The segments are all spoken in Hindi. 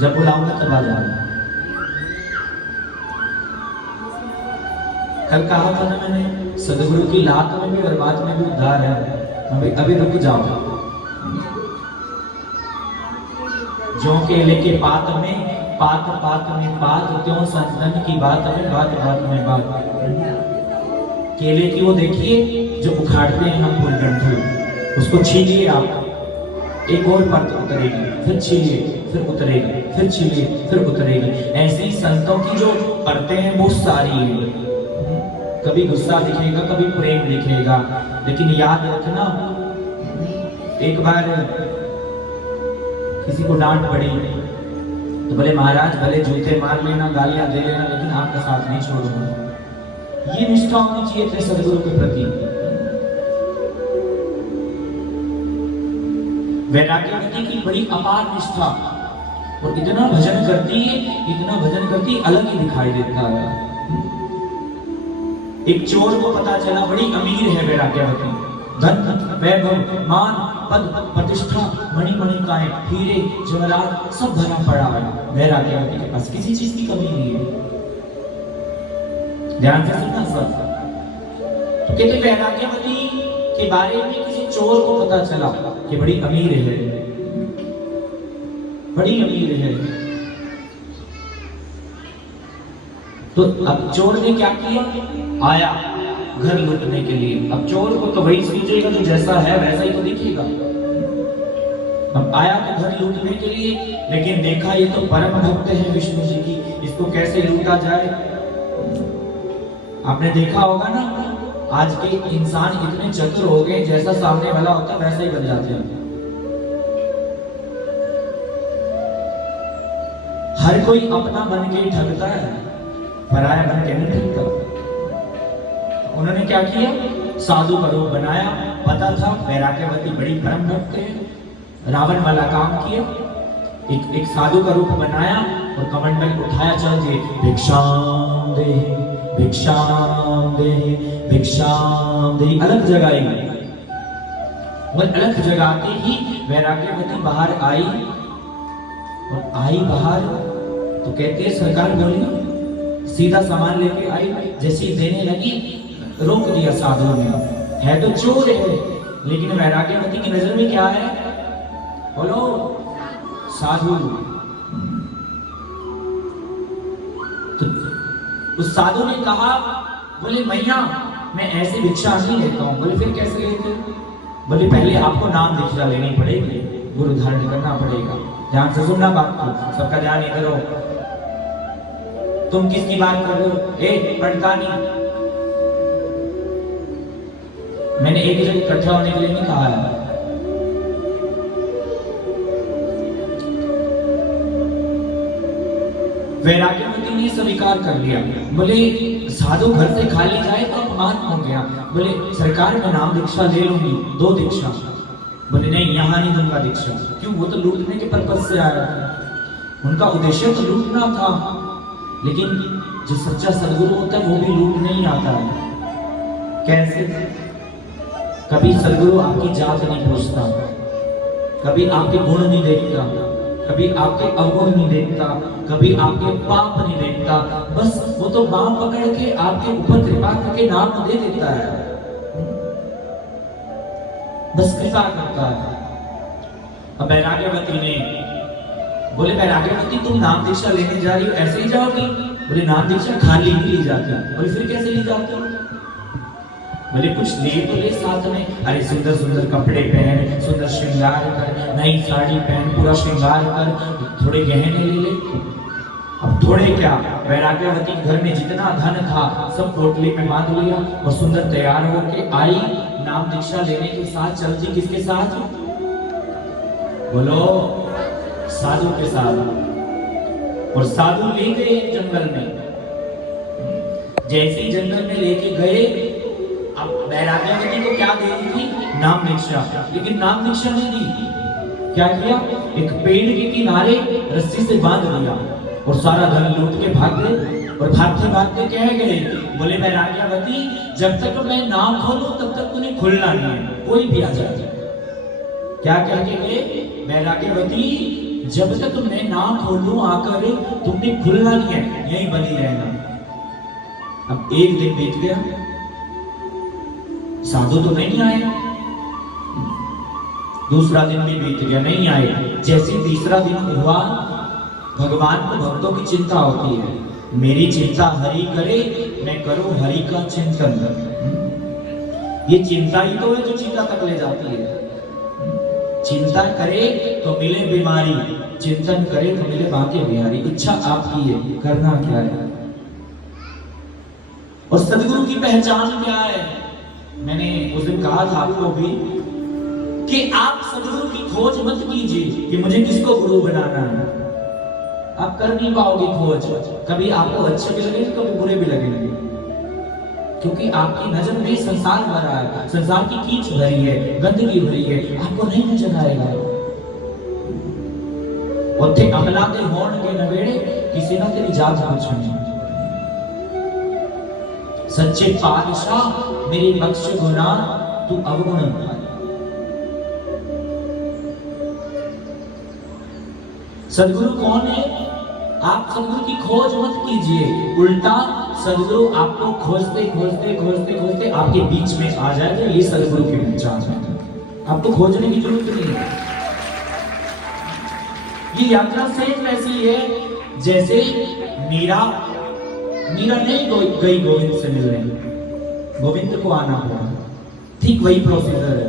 जब बुलाऊंगा तब आ जाना। कल कहा था ना मैंने, सदगुरु की लात में भी और बात में भी उद्धार है। अभी रुक जाओ। जो केले के पात में पात पात में पात, त्यों संतन की बात में बात बात में बात। केले की वो देखिए जो उखाड़ते हैं हम फूल डंठल, उसको छीलिए आप, एक और परत उतरेगी, फिर छीलिए, फिर उतरेगी, फिर छीलिए, फिर उतरेगी। ऐसे ही संतों की जो परतें हैं वो सारी हैं। कभी गुस्सा दिखेगा, कभी प्रेम दिखेगा, लेकिन याद रखना, एक बार किसी को डांट पड़ी तो बोले महाराज भले जूते मार लेना, गालियां दे लेना, लेकिन आपका साथ नहीं छोड़ूंगा। ये निष्ठा होनी चाहिए अपने सदगुरु के प्रति। वैराग्यवती की बड़ी अपार निष्ठा, और इतना भजन करती है, इतना भजन करती है, अलग ही दिखाई देता है। एक चोर को पता चला बड़ी अमीर है वैराग्यवती, धन वैभव मान पद प्रतिष्ठा मणिमणिकाएं हीरे जवाहरात सब भरा पड़ा है। वैराग्यवती के पास किसी चीज की कमी नहीं है। ध्यान से सुनना सब। तो कहते वैराग्यवती के बारे में किसी चोर को पता चला कि बड़ी अमीर है, बड़ी अमीर है। तो अब चोर ने क्या किया, आया घर लूटने के लिए। अब चोर को तो वही सोचेगा जो जैसा है वैसा ही तो दिखेगा। अब आया तो घर लूटने के लिए, लेकिन देखा ये तो परम भक्त है विष्णु जी की, इसको कैसे लूटा जाए। आपने देखा होगा ना, आज के इंसान इतने चतुर हो गए, जैसा सामने वाला होता है वैसा ही बन जाते हैं। हर कोई अपना बन के ठगता है, पराया बन के नहीं ठगता। उन्होंने क्या किया, साधु का रूप बनाया। पता था वैराग्यवती बड़ी परम भक्त है, रावण वाला काम किया। एक साधु का रूप बनाया और कमंडल उठाया, चल दिए, भिक्षाम दे भिक्षाम दे भिक्षाम दे। अलग जगह आई, वो अलग जगह आते ही वैराग्यवती बाहर आई, और आई बाहर तो कहते हैं सरकार बोली, सीधा सामान लेके आई, जैसी देने लगी रोक दिया साधु ने। है तो चोर है, लेकिन वैराग्यवती की नजर में क्या है, बोलो साधु। तो उस साधु ने कहा, बोले मैया मैं ऐसे भिक्षा नहीं लेता हूं। बोले फिर कैसे लेते? बोले पहले आपको नाम दीक्षा लेनी पड़ेगी, गुरु धारण करना पड़ेगा। ध्यान से सुनना बात को, सबका ध्यान इधर हो। तुम किसकी बात कर रहे हो? ए पढ़ता नहीं, मैंने एक जगह इकट्ठा होने के लिए नहीं कहा है। वैराग्यवती ने स्वीकार कर लिया। बोले साधु घर से खाली जाए तो अपमान हो गया। बोले सरकार मैं नाम दीक्षा ले लूंगी, 2 दीक्षा। बोले नहीं, यहाँ नहीं दूंगा दीक्षा। क्यों? वो तो लूटने के पर्पज से आया था, उनका उद्देश्य तो लूटना था। लेकिन जो सच्चा सदगुरु होता है वो भी लूट नहीं आता है। कैसे? कभी सदगुरु आपकी जात नहीं पूछता, कभी आपके गुण नहीं देखता, कभी आपके अवगुण नहीं देखता, कभी आपके पाप नहीं देखता। बस वो तो बाँह पकड़ के आपके ऊपर कृपा करके नाम दे देता है, बस कृपा करता है। अब वैराग्यवती ने बोले, वैराग्यवती तुम नाम दीक्षा लेने जा रही हो, ऐसे ही जाओगी? बोले नाम दीक्षा खाली नहीं ली जाती। बोले फिर कैसे ली जाती? बोले कुछ ले तो ले साथ में। अरे सुंदर सुंदर कपड़े पहन, सुंदर श्रृंगार कर, नई साड़ी पहन, पूरा श्रृंगार कर, थोड़े गहने ले ले। अब थोड़े क्या, वैराग्यवती घर में जितना धन था सब पोटली में बांध लिया और सुंदर तैयार होके आई। नाम दीक्षा लेने के साथ चलती किसके साथ? बोलो साधु के साथ। और साधु ले गए जंगल में। जैसे जंगल में लेके गए, अब वैराग्यवती को क्या दे दी थी? नाम दीक्षा। लेकिन नाम दीक्षा नहीं दी, क्या किया? एक पेड़ के किनारे रस्सी से बांध दिया और सारा धन लूट के भाग गए। और भागते भागते कह गए, बोले वैराग्यवती जब तक मैं नाम खोलूं तब तक तुम्हें खुलना नहीं है, कोई भी आ जाए। क्या कह के गए? वैराग्यवती जब तक मैं ना खोलूं आकर तुमने खुलना नहीं है, यहीं बनी रहना। अब एक दिन बीत गया, साधु तो नहीं आए, दूसरा दिन भी बीत गया, नहीं आए। जैसे तीसरा दिन हुआ, भगवान को भक्तों की चिंता होती है, मेरी चिंता हरि करे, मैं करूं हरि का चिंतन। ये चिंता ही तो है जो चिंता तक ले जाती है। चिंता करे तो मिले बीमारी, चिंतन करे तो मिले बांके बिहारी। इच्छा आपकी है, करना क्या है। और सदगुरु की पहचान क्या है? मैंने उस दिन कहा था आपको भी कि आप सदगुरु की खोज मत कीजिए कि मुझे किसको गुरु बनाना है। आप कर नहीं पाओगे खोज। कभी आपको अच्छे भी लगेंगे, कभी बुरे भी लगेंगे, क्योंकि आपकी नजर में संसार भरा है, संसार की कीच भरी है, गंदगी भरी है, आपको नहीं नजर आएगा। उत्थे अमला के होण के नवेड़े किसी ना तेरी जात पूछनी। सच्चे पातशाह मेरी बख्श गुना तू अवगुण भाई। सदगुरु कौन है? आप सदगुरु की खोज मत कीजिए, उल्टा सदगुरु आपको खोजते खोजते खोजते खोजते आपके बीच में आ जाएगा। ये सदगुरु की पहचान है। आपको खोजने की जरूरत नहीं है। ये यात्रा सेम ऐसी है जैसे मीरा नहीं गई गोविंद से मिलने, गोविंद को आना हुआ। ठीक वही प्रोसीजर है।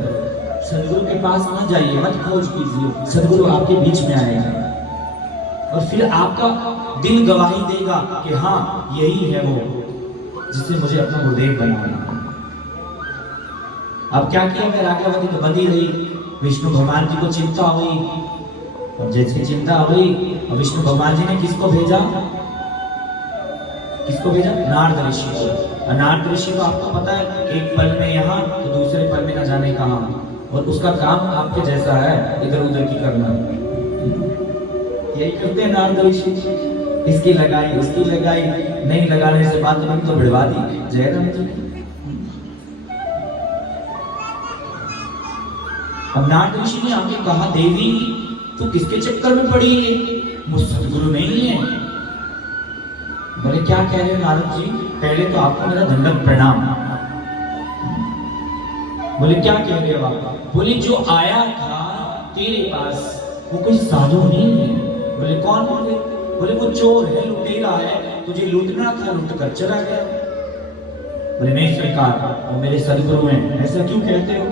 सदगुरु के पास ना जाइए, मत खोज कीजिए, सदगुरु आपके बीच में आएगा और फिर आपका दिल गवाही देगा कि हाँ यही है वो जिसने मुझे अपना गुरुदेव बनाया। अब क्या किया, वैराग्यवती तो बंधी रही। विष्णु भगवान जी को चिंता हुई, और जैसे चिंता हुई और विष्णु भगवान जी ने किसको भेजा? नारद ऋषि को। नारद ऋषि को आपको पता है, एक पल में यहाँ तो दूसरे पल में न जाने कहां, और उसका काम आपके जैसा है, इधर उधर की करना। यही करते हैं नारद ऋषि। इसकी लगाई, उसकी लगाई, नहीं लगाने से बात तो भिड़वा दी जयराम जी। अब नारद ऋषि ने आके कहा, देवी तू किसके चक्कर में पड़ी है? मुझ सदगुरु नहीं है। बोले क्या कह रहे हो नारद जी? पहले तो आपको मेरा दंडवत प्रणाम। बोले क्या कह रहे हो आप? बोले जो आया था तेरे पास वो कोई साधु नहीं है। बोले कौन? बोले वो चोर है, लुटेरा है, तुझे लूटना था, लूट कर चला गया। बोले नहीं स्वीकार, वो मेरे सदगुरु हैं। ऐसा क्यों कहते हो?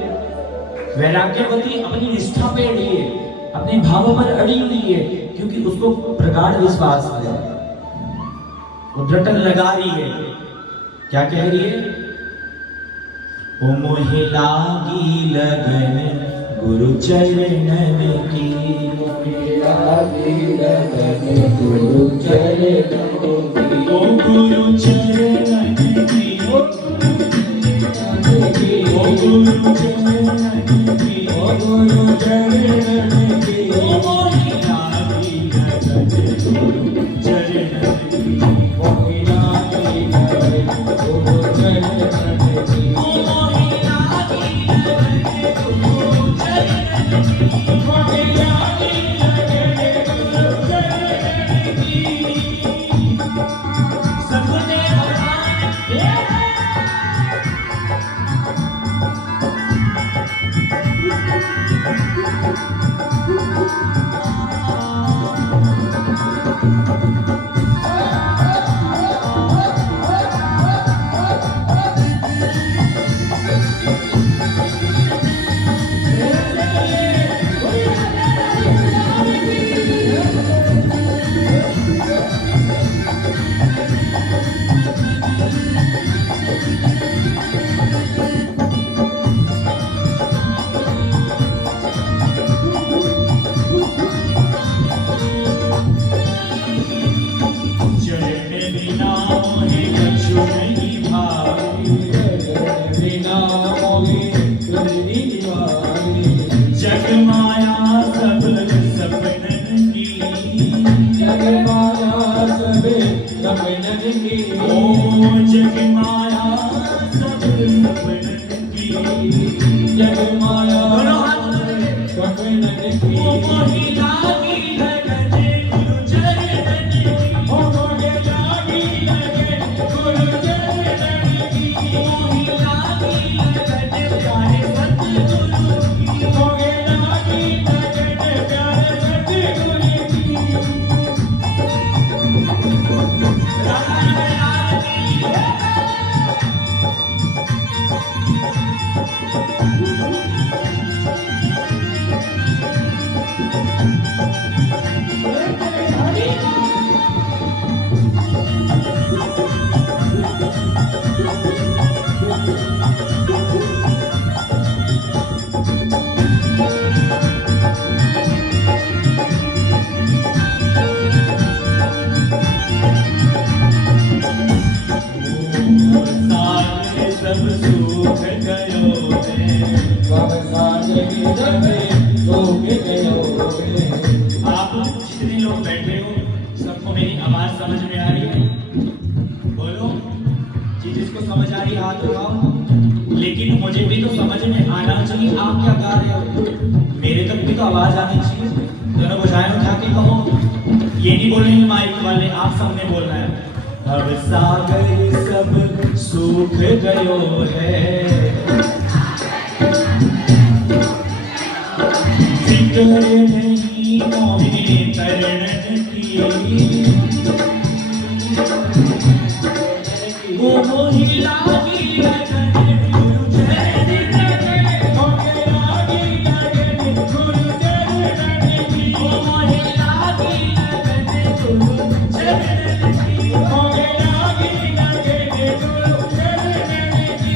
वैराग्यवती अपनी निष्ठा पे अड़ी है, अपने भावों पर अड़ी हुई है, क्योंकि उसको प्रगाढ़ विश्वास है। वो ड्रटन लगा रही है। क्या कह रही है? ओ मोहे लागी लगन गुरु चरणन की, लागी लगन गुरु चरणन की, ओ गुरु चरणन की, ओ गुरु चरणन की, ओ गुरु चरणन की, ओ मोहे लागी लगन गुरु चरणन की, ओ मोहे लागी लगन गुरु चरणन की, ओ मोहे लागी लगन गुरु चरणन की, ओ मोहे लागी लगन गुरु चरणन की। सदगुरु जग माया बैठे हो सबको मेरी आवाज समझ में आ रही है? बोलो जी, जिसको समझ आ रही है हाथ उठाओ। लेकिन मुझे भी तो समझ में आना चाहिए आप क्या गा रहे हो, मेरे तक भी तो आवाज आनी चाहिए। दोनों बुझाएं उठा के कहो, ये नहीं बोलेंगे माइक वाले, आप सबने बोलना है। अब सागर सब सूख गयो है, फिक्र नहीं मोहे तरण की, वो मोही लागी लगन गुरु चरण की, मोहे लागी लगन गुरु चरण की, वो मोही लागी लगन गुरु चरण की, मोहे लागी लगन गुरु चरण की।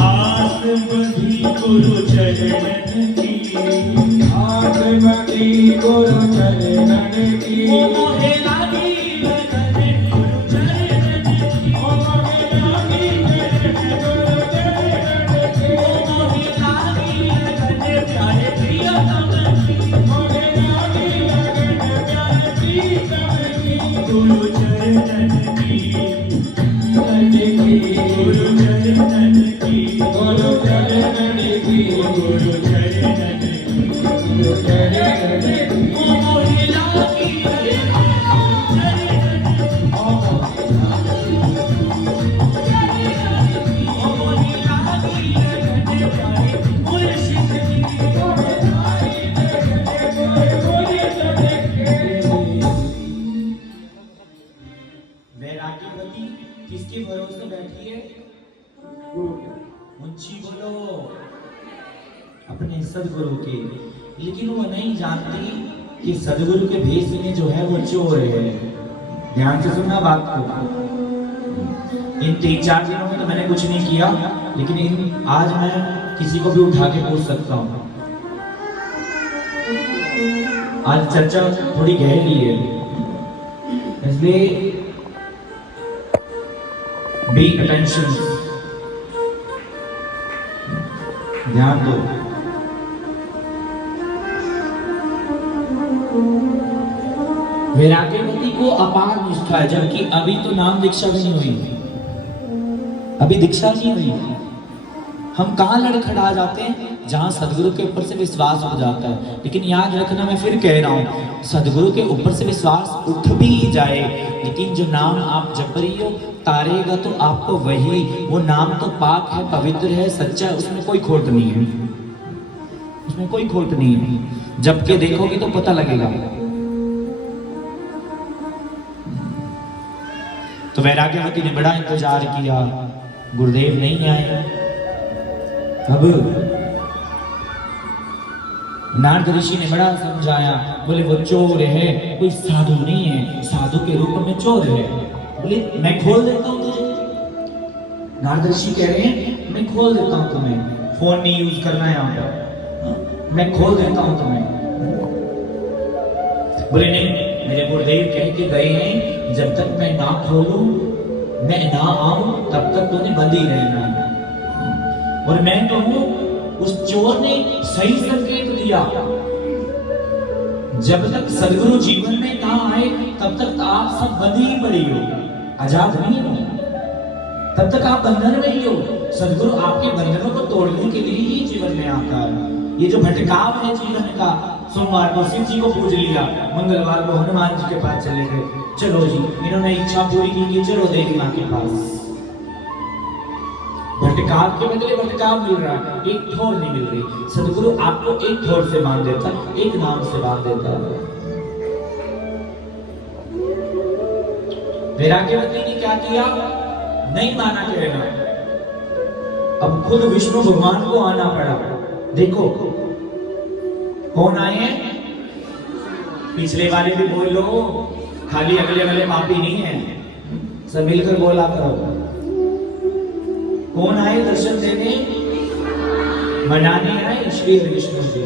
आस बंधी गुरु चरण की, आस बंधी गुरु चरण की, ओ मोहे लागी लगन गुरु चरण की, ओ मोहे लागी लगन गुरु चरण की, ओ मोहे लागी लगन प्यारे प्रियतम की, मोहे लागी लगन प्यारे प्रियतम की, गुरु चरण की, गुरु चरण की, गुरु चरण की, गुरु चरण की, गुरु चरण की, ओ मोहे लागी लगन ओ मोहे लागी लगन प्यारे मुर्शिद की, मोहे लागी लगन मुर्शिद की। वैराग्यवती किसके भरोसे बैठी है? ऊंची बोलो, अपने सदगुरु के। लेकिन वो नहीं जानती कि सदगुरु के भेष में जो है वो चोर है। ध्यान से सुनना बात को। इन 3-4 दिनों में तो मैंने कुछ नहीं किया, लेकिन आज मैं किसी को भी उठा के पूछ सकता हूँ। आज चर्चा थोड़ी गहरी है, इसलिए बी अटेंशन, ध्यान दो। वैराग्यवती को अपार निष्ठा है, जबकि अभी तो नाम दीक्षा भी नहीं हुई, अभी दीक्षा नहीं हुई। हम कहाँ लड़खड़ा जाते हैं? जहाँ सदगुरु के ऊपर से विश्वास हो जाता है। लेकिन याद रखना, मैं फिर कह रहा हूँ, सदगुरु के ऊपर से विश्वास उठ भी जाए, लेकिन जो नाम आप जप रही हो तारेगा तो आपको वही, वो नाम तो पाक है, पवित्र है, सच्चा है, उसमें कोई खोट नहीं है, उसमें कोई खोट नहीं है। जब के देखोगे तो पता लगेगा। तो वैराग्यवती ने बड़ा इंतजार किया, गुरुदेव नहीं आए। अब नारद ऋषि ने बड़ा समझाया, बोले वो चोर है, कोई साधु नहीं है, साधु के रूप में चोर है। बोले मैं खोल देता हूँ तुझे। नारद ऋषि कह रहे हैं मैं खोल देता हूँ तुम्हें, फोन नहीं यूज करना है यहाँ पर, मैं खोल देता हूँ तुम्हें। बोले नहीं, मेरे गुरुदेव कह के गए हैं, जब तक मैं ना खोलूं, मैं ना आऊं, तब तक तुम्हें बंद ही रहना है। और मैं तो हूं, उस चोर ने सही संकेत दिया, जब तक सदगुरु जीवन में ना आए तब तक आप सब बंधी ही पड़ी हो, आजाद नहीं हो, तब तक आप बंधन में ही हो। सदगुरु आपके बंधनों को तोड़ने के लिए ही जीवन में आता है। ये जो भटकाव है जीवन का, सोमवार को शिव जी को पूज लिया, मंगलवार को हनुमान जी के पास चले गए। चलो जी, इन्होंने इच्छा पूरी की कि चलो देवी माँ के पास। भटकाव के बदले भटकाव मिल रहा है, एक ठोर नहीं मिल रही। सदगुरु आपको एक ठोर से बांध देता, एक नाम से बांध देता है। वैराग्यवती ने क्या किया? नहीं माना कहना, अब खुद विष्णु भगवान को आना पड़ा। देखो कौन आए हैं? पिछले वाले भी बोल लो, खाली अगले वाले पापी नहीं है, सब मिलकर बोला करो। कौन आए दर्शन देने? मनाने आए श्री विष्णु जी।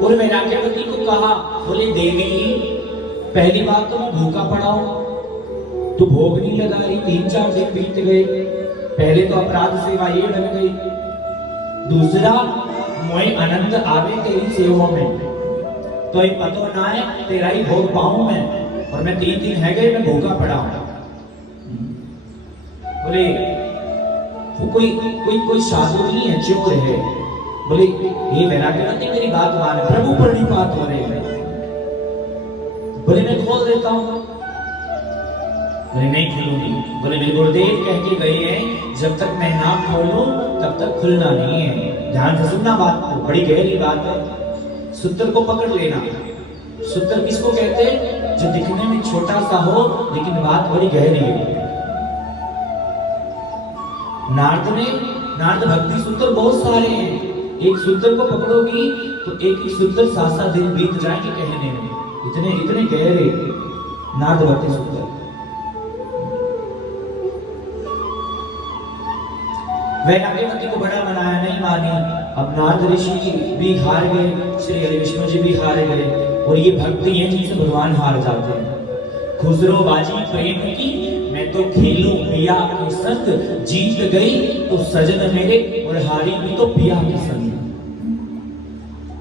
और वैराग्यवती को कहा, बोले देवी पहली बात तो मैं भूखा पड़ा हूं, तू भोग नहीं लगा रही, 3-4 दिन बीत गए। पहले तो अपराध सेवा ये बन गई, दूसरा मोए आनंद आवे तेरी सेवा में, तो ये पतो ना है तेरा ही भोग पाऊं मैं, और मैं 3 दिन है गए मैं भूखा पड़ा हूं। बोले वो कोई साधु नहीं है, चोर है। बोले ये वैराग्यवती मेरी बात माने, प्रभु पर नहीं बात हो रही है। बोले मैं खोल देता हूं। बोले नहीं खुलूंगी। बोले मेरे गुरुदेव कह के गए हैं जब तक मैं ना खोलूं तब तक खुलना नहीं है। ध्यान से सुनना बात को, बड़ी गहरी बात है। सूत्र को पकड़ लेना। सूत्र किसको कहते हैं? जो दिखने में छोटा सा हो लेकिन बात बड़ी गहरी है। नारद भक्ति सूत्र बहुत सारे हैं, एक सूत्र को पकड़ोगी तो एक ही सूत्र 7-7 दिन बीत जाएंगे कहने में, इतने गहरे नारद भक्ति सूत्र। वैराग्यवती को बड़ा मनाया, नहीं मानी। अब नारद ऋषि भी हार गए, श्री हरि विष्णु जी भी हार गए, और ये भक्ति है जिनसे भगवान हार जाते हैं। खुसरो बाजी प्रेम की, मैं तो खेलूं पिया के संग, जीत गई तो सजन मेरे और हारी भी तो पिया के संग।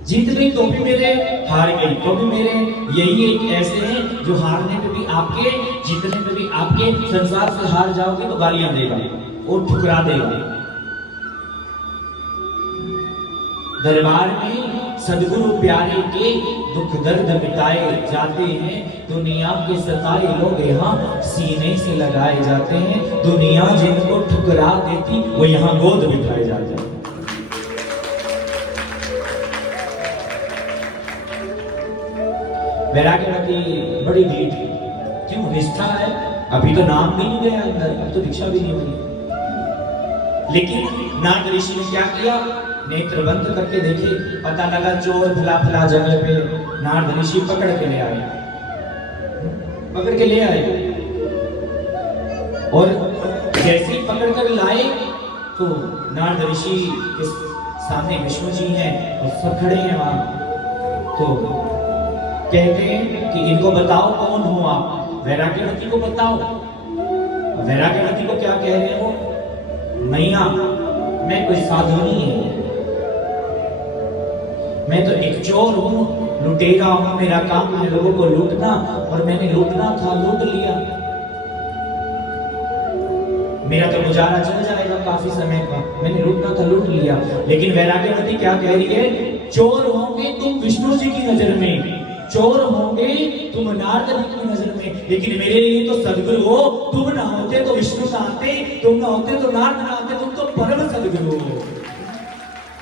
जीत गई तो भी मेरे, हार गई तो भी मेरे। यही एक ऐसे हैं जो हारने पे भी आपके, जीतने पे भी आपके। संसार से हार जाओगे तो गालियां देगा और ठुकरा देगा। दरबार में सदगुरु प्यारे के दुख दर्द मिटाए जाते हैं, दुनिया के सताए लोग यहाँ सीने से लगाए जाते हैं। दुनिया जिनको ठुकरा देती वो यहाँ गोद बिठाए जाते हैं। वैराग्यवती बड़ी मीठ, क्यों? निष्ठा है। अभी तो नाम भी नहीं गया अंदर, अभी तो दीक्षा भी नहीं हुई। लेकिन नारद ऋषि ने क्या किया? नेत्र बंद करके देखे, पता लगा चोर फला जगह पे। नारद ऋषि पकड़ के ले आए, और जैसे ही पकड़ कर लाए तो नारद ऋषि के सामने विष्णु जी हैं और सब खड़े हैं वहां। तो कहते हैं कि इनको बताओ कौन हो आप? वैराग्यवती को बताओ। वैराग्यवती को क्या कह रहे हैं वो? मैया मैं कोई साधु नहीं हूं, मैं तो एक चोर हूं, लुटेरा हूं। मेरा काम है लोगों को लूटना, और मैंने लूटना था, लूट लिया। मेरा तो गुजारा चल जाएगा काफी समय का, मैंने लूटना था, लूट लिया। लेकिन वैराग्यवती क्या कह रही है? चोर होंगे तुम विष्णु जी की नजर में, चोर होंगे तुम नारद जी की नजर में, लेकिन मेरे लिए तो सदगुरु हो। तुम ना होते तो विष्णु ना आते, तुम ना होते तो नारद ना आते, तुम तो परम सदगुरु हो।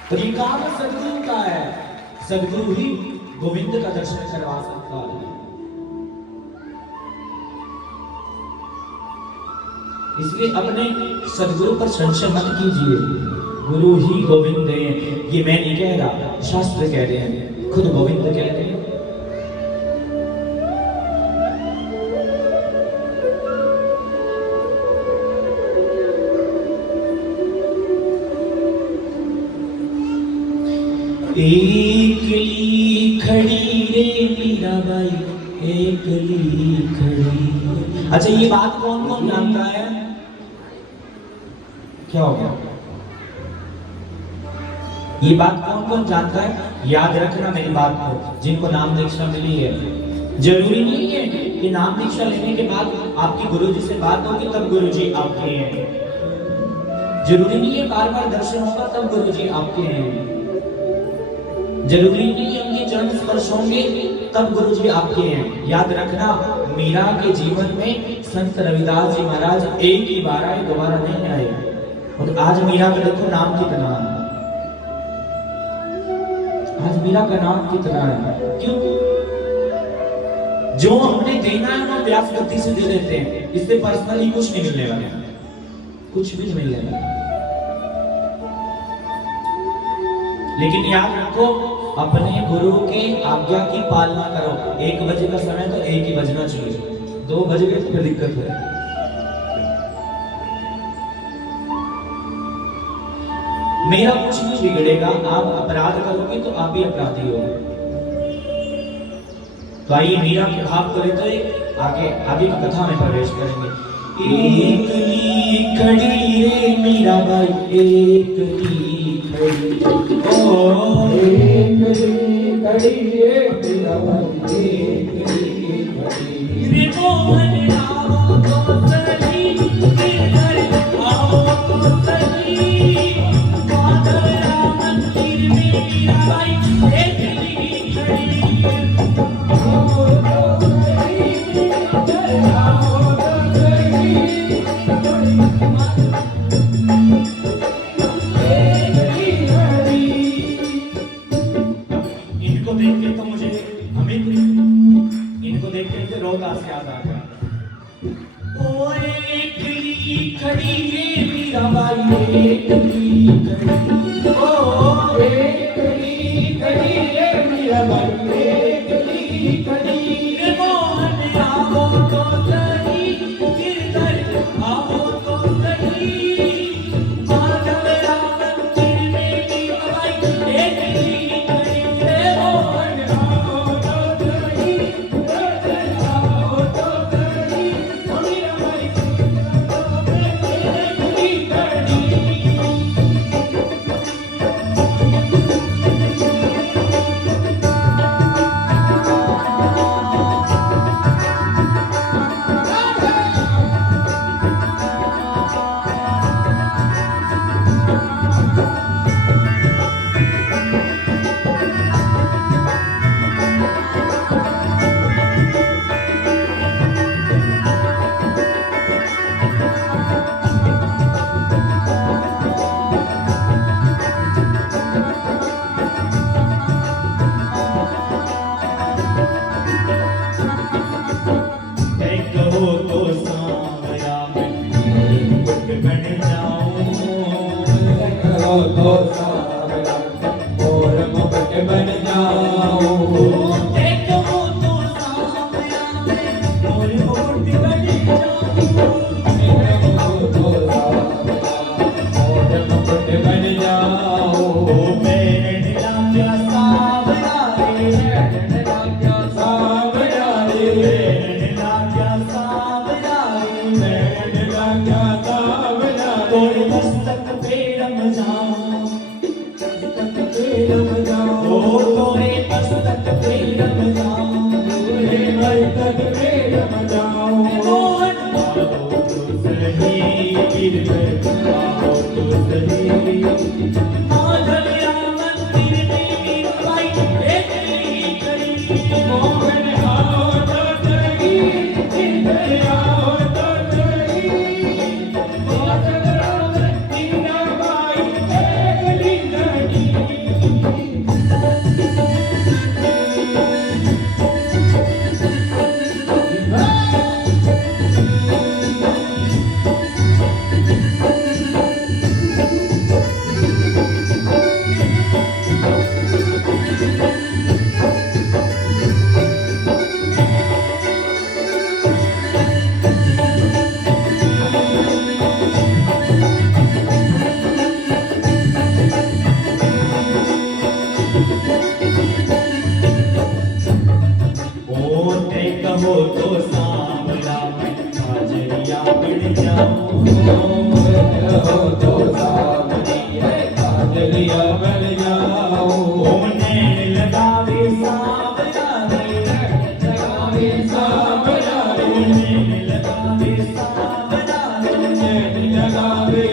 और ये काम सदगुरु का है। सदगुरु ही गोविंद का दर्शन करवा सकता है। इसलिए अपने सदगुरु पर संशय मत कीजिए। गुरु ही गोविंद है, ये मैं नहीं कह रहा, शास्त्र कह रहे हैं, खुद गोविंद कह रहे हैं। एकली खड़ी रे मीराबाई, एकली खड़ी। अच्छा ये बात कौन कौन जानता है? क्या हो गया? ये बात कौन कौन जानता है? याद रखना मेरी बात को, जिनको नाम दीक्षा मिली है। जरूरी नहीं है कि नाम दीक्षा लेने के बाद आपकी गुरुजी से बात होगी तब गुरुजी आपके हैं। जरूरी नहीं है बार बार दर्शन होगा तब गुरु जी आपके हैं, जरूरी नहीं है उनके चरण स्पर्श होंगे तब गुरु जी आपके हैं। याद रखना, मीरा के जीवन में संत रविदास जी महाराज एक ही बार आए, दोबारा नहीं आए। और आज मीरा का देखो नाम कितना है, आज मीरा का नाम कितना है। क्यों? जो हमने देना है वो व्यास गति से दे देते हैं, इससे पर्सनली कुछ नहीं मिलने वाला, कुछ भी नहीं मिलने वाला। लेकिन याद रखो, अपने गुरु के आज्ञा की पालना करो। 1 बजे का समय तो 1 ही बजना चाहिए, 2 बज गए तो फिर दिक्कत है। मेरा कुछ नहीं बिगड़ेगा, आप अपराध करोगे तो आप भी अपराधी हो। तो आइए मीरा के भाव को लेते हुए आगे आगे की कथा में प्रवेश करेंगे। एक खड़ी रे मीरा बाई, एक खड़ी, ओ एक खड़ी रे मीरा बाई, एक खड़ी रे मोहन आओ तो सही, गिरधर आओ तो सही, माधव राम मंदिर में मीरा बाई एक खड़ी, इनको देख के रोहतास याद आ गया। ओ एकली खड़ी रे मीरा बाई, एकली खड़ी, ओ एकली खड़ी रे मीरा बाई, एकली खड़ी रे मोहन आओ तो सही, गिरधर आओ तो सही, माधव राम मंदिर में मीरा बाई एकली खड़ी रे मोहन आओ तो सही, गिरधर आओ तो सही, मीरा बाई एकली खड़ी। लगावे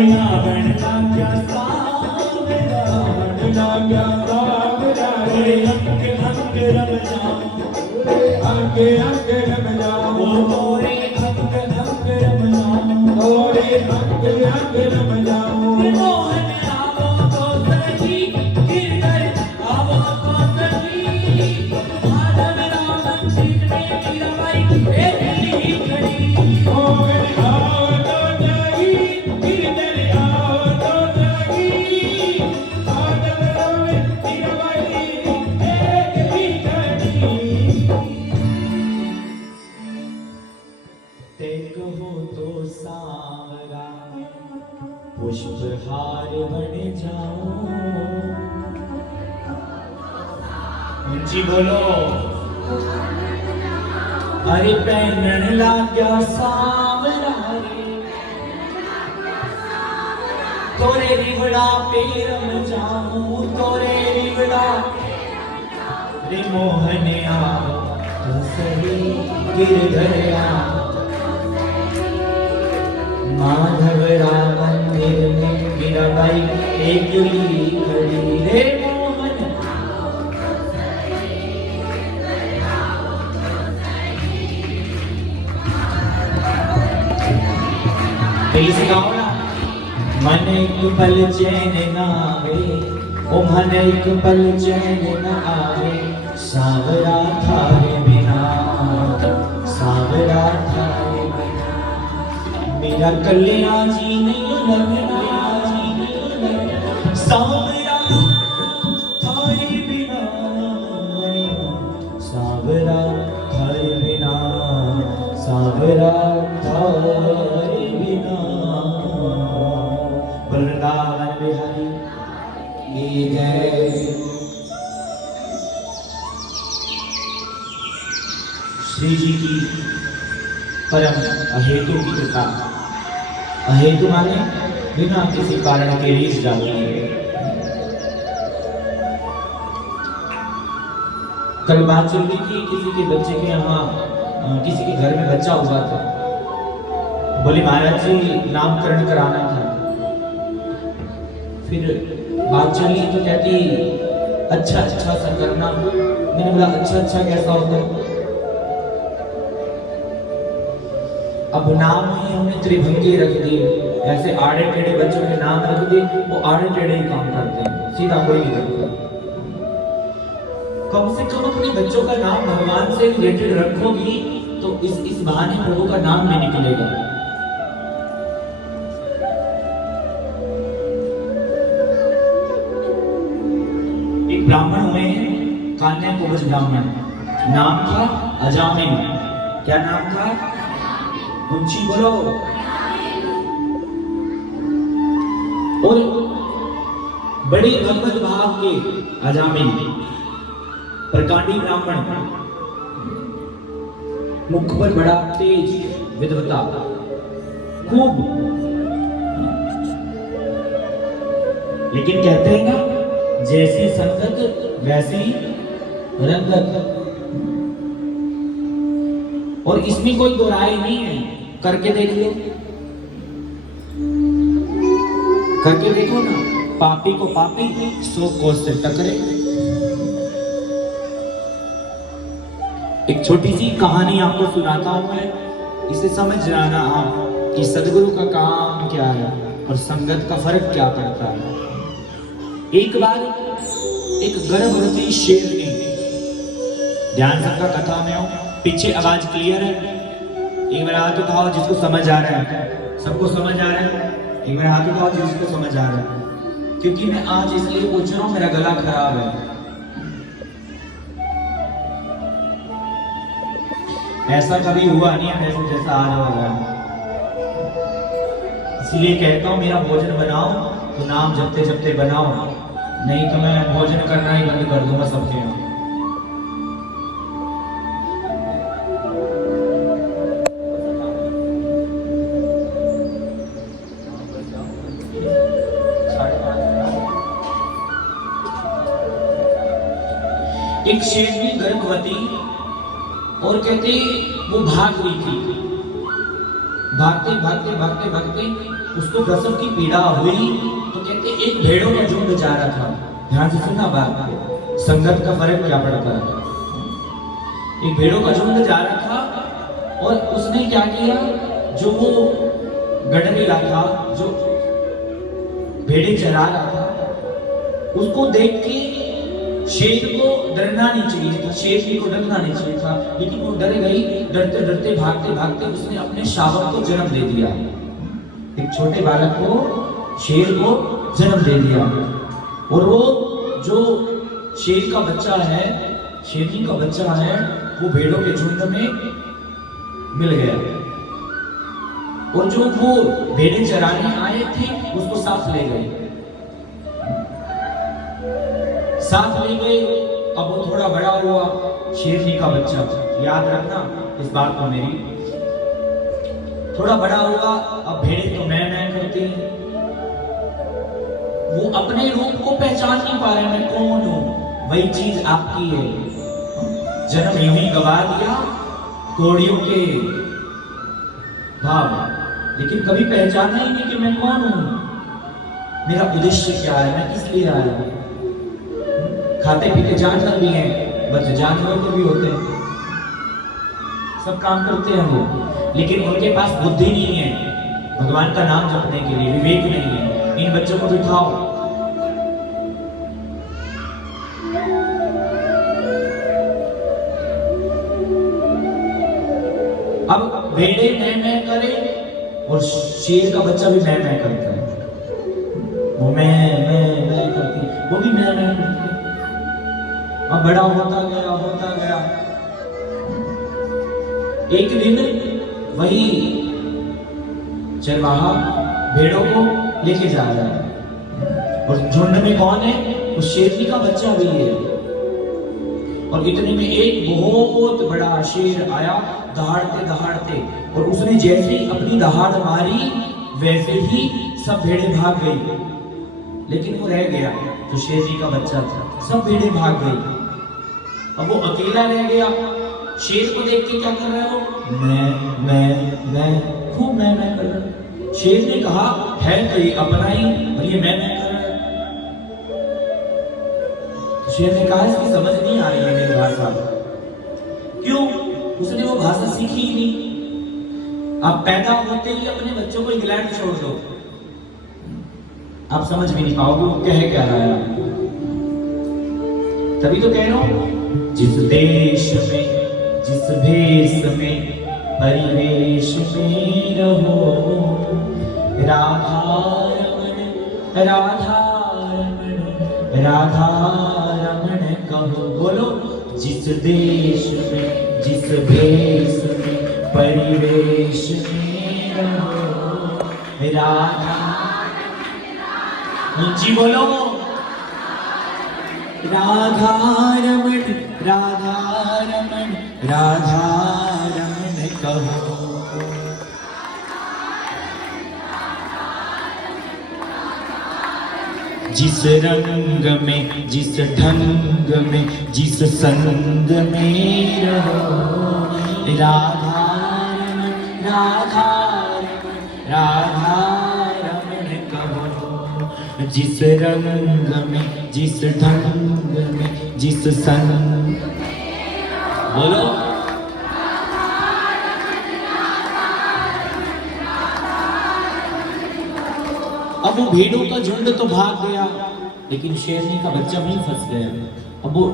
रावण लाग्या सावरा, रावण लाग्या सावरा रे, अंग अंग रम जाऊं, अंग अंग रम जाऊं, मोरे अंग अंग रम जाऊं, मोरे अंग अंग रम जाऊं। मोहन आवो तो सही, गिरधर आवो तो सही, माधव रामन सीत में मीराबाई बेटी खड़ी। मोहन आवो तो सही, गिरधर आवो तो सही, माधव रामन मीराबाई बेटी खड़ी। ते कहो तो सांवरा, पुष्पहार बन जाऊं। ऊंची बोलो। अरे पहनन लाग्या सांवरा रे, तोरे रिवड़ा पे रम जाऊं, तोरे रिवड़ा रे। मोहन आओ तो सही, गिरधर आओ, माधव राम मंदिर में मीराबाई एकली खड़ी रे। मोहन प्लीज गाओ ना। मन एक पल चैन न आवे, ओ मन एक पल चैन न आवे, सावरा थारे बिना, सावरा थारे बिना। मेरा कल्याण जी नहीं लगना, सावरा थारे बिना, सावरा थारे बिना, सावरा थारे बिना। वृंदावन बिहारी की जय। श्री जी की परम अहेतु की कृपा। अहेतु माने बिना किसी कारण के रीस जाती है। कल बात चल रही थी, किसी के बच्चे के यहाँ, किसी के घर में बच्चा हुआ था। बोले महाराज जी नामकरण कराना था। फिर बात चली तो कहती अच्छा अच्छा सा करना। मैंने बोला अच्छा अच्छा कैसा होता है? अब नाम ही हमने त्रिभंगी रख दिए, ऐसे आड़े टेढ़े बच्चों के नाम रख दिए, वो आड़े टेढ़े ही काम करते हैं, सीधा कोई नहीं करता। कम से कम अपने बच्चों का नाम भगवान से रिलेटेड रखोगी तो इस बहाने प्रभु का नाम भी निकलेगा। एक ब्राह्मण हुए, कान्या कुब्ज ब्राह्मण, नाम था अजामिन। क्या नाम था? ऊंची बोलो। और बड़े भगवत भाव के अजामिन, प्रकांडी ब्राह्मण, मुख पर बड़ा तेज विद्वता, खूब। लेकिन कहते हैं ना, जैसी संगत वैसी रंगत। और इसमें कोई दो राय नहीं है, करके देख लो, करके देखो ना। पापी को पापी 100 कोस से टकरे। एक छोटी सी कहानी आपको सुनाता हूं मैं, इसे समझ जाना आप कि सदगुरु का काम क्या है और संगत का फर्क क्या पड़ता है। एक बार एक गर्भवती शेरनी, ध्यान सबका कथा में हो, पीछे आवाज क्लियर है? एक बार हाथ उठाओ जिसको समझ आ रहा है। सबको समझ आ रहा है? एक बार हाथ उठाओ जिसको समझ आ रहा है। क्योंकि मैं आज इसलिए पूछ रहा हूं, मेरा गला खराब है। ऐसा कभी हुआ नहीं है जैसे जैसा आज हो रहा है। इसलिए कहता हूं मेरा भोजन बनाओ तो नाम जपते जपते बनाओ, नहीं तो मैं भोजन करना ही बंद कर दूंगा सबके यहाँ। एक शेरनी गर्भवती, और कहते वो भाग रही थी, भागते भागते भागते भागते उसको प्रसव की पीड़ा हुई तो कहते एक भेड़ों का झुंड जा रहा था। ध्यान से सुनना बात को, संगत का फर्क क्या पड़ता है। एक भेड़ों का झुंड जा रहा था और उसने क्या किया, जो वो गडरेला था, जो भेड़े चरा रहा था, उसको देख के शेर को डरना नहीं चाहिए था, शेर को डरना नहीं चाहिए था, लेकिन वो डर गई। डरते डरते भागते भागते उसने अपने शावक को जन्म दे दिया। एक छोटे बालक को, शेर को जन्म दे दिया। और वो जो शेर का बच्चा है, शेरनी का बच्चा है, वो भेड़ों के झुंड में मिल गया। और जो वो भेड़े चराने आए थे उसको साथ ले गए, साथ ले गए। अब वो थोड़ा बड़ा हुआ, शेरनी का बच्चा, याद रखना इस बात को मेरी, थोड़ा बड़ा हुआ। अब भेड़े तो मैं करती हैं, वो अपने रूप को पहचान नहीं पा रहे, मैं कौन हूं। वही चीज आपकी है, जन्म यूं ही गवा दिया कोड़ियों के भाव, लेकिन कभी पहचाना ही नहीं कि मैं कौन हूं, मेरा उद्देश्य क्या है, मैं किस लिए आया हूं। खाते पीते जानवर भी हैं, बच्चे जानवर के भी होते हैं, सब काम करते हैं वो, लेकिन उनके पास बुद्धि नहीं है भगवान का नाम जपने के लिए, विवेक नहीं है। इन बच्चों को बिठाओ, अब भेड़े मैं करे और शेर का बच्चा भी मैं करता है, वो मैं करती, वो भी मैं करती। अब बड़ा होता गया। एक दिन वही चरवाहा भेड़ों को लेके जा रहा है और झुंड में कौन है, उस शेरनी का बच्चा भी है। और इतने में एक बहुत बड़ा शेर आया दहाड़ते दहाड़ते, और उसने जैसे ही अपनी दहाड़ मारी वैसे ही सब भेड़े भाग गई, लेकिन वो रह गया जो शेरनी का बच्चा था, सब भेड़े भाग गई। अब वो अकेला रह गया। शेर को देख के क्या कर रहा है वो, मैं खूब मैं कर रहा है। शेर ने कहा है तो ये अपना ही, और ये मैं कर रहा है। शेर ने कहा इसकी समझ नहीं आ रही है मेरी भाषा। क्यों? उसने वो भाषा सीखी ही नहीं। आप पैदा होते ही अपने बच्चों को इंग्लैंड छोड़ दो, आप समझ भी नहीं पाओगे वो कह क्या रहा है। तभी तो कह रहा हूं, जिस देश में, जिस भेष में, परिवेश में रहो, राधा रमण राधा रमण राधा रमण कहो। बोलो, जिस देश में, जिस भेष में, परिवेश में रहो, राधा। ऊंची बोलो, राधा रमण राधा रमण राधा रमण कहो। जिस रंग में, जिस ढंग में, जिस संग में रहो, राधा रमण राधा रमण राधा रमण कहो। जिस रंग में, जिस ढंग में, जिस संग, बोलो, अब वो भेड़ों का झुंड तो भाग गया, लेकिन शेरनी का बच्चा भी फंस गया। अब वो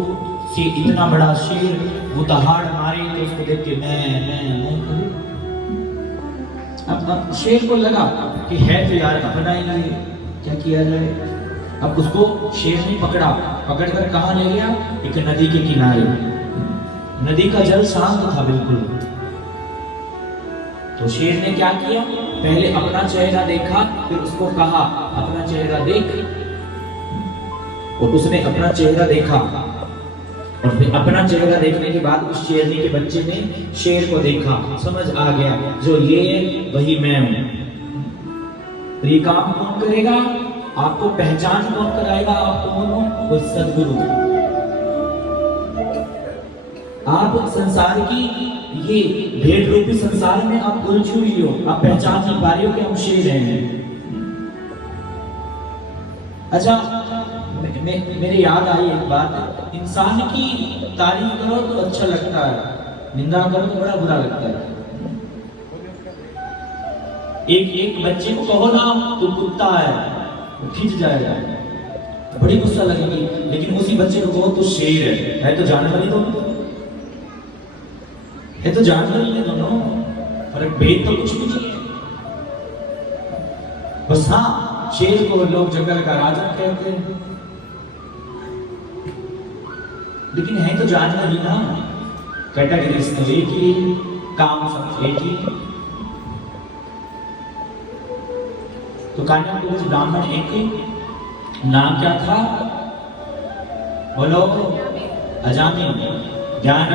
इतना बड़ा शेर, वो दहाड़ मारे तो उसको देख के मैं अब शेर को लगा कि है तो यार अपना ही नहीं, क्या किया जाए। अब उसको शेर ने पकड़कर कहाँ ले गया, एक नदी के किनारे। नदी का जल शांत था बिल्कुल। तो शेर ने क्या किया, पहले अपना चेहरा देखा, फिर उसको कहा अपना चेहरा देख। और उसने अपना चेहरा देखा, और फिर अपना चेहरा देखने के बाद उस शेरनी के बच्चे ने शेर को देखा, समझ आ गया जो ये वही मैं हूं। तो ये काम कौन करेगा, आपको पहचान कौन कराएगा, आप कौन हो, वो सदगुरु। आप संसार की ये भेड़ रूपी संसार में आप उलझी हुई हो, आप पहचान नहीं पा रहे हो कि हम शेर हैं। अच्छा, मेरे याद आई एक बात, इंसान की तारीफ करो तो अच्छा लगता है, निंदा करो तो बड़ा बुरा लगता है। एक बच्चे को कहो ना तो कुत्ता है, वो खिंच जाएगा, बड़ी गुस्सा लगेगी, लेकिन उसी बच्चे को कहो तो शेर है तो जानवर ही दोनों, है तो जानवर ही है दोनों, फर्क भेद तो कुछ भी नहीं है। बस हाँ, शेर को लोग जंगल का राजा कहते हैं, लेकिन है तो जानवर ही ना, कैटेगरीज तो एक ही, काम सब एक ही। तो कान्याकुब्ज ब्राह्मण एक, नाम क्या था बोलो? अजामिल। ध्यान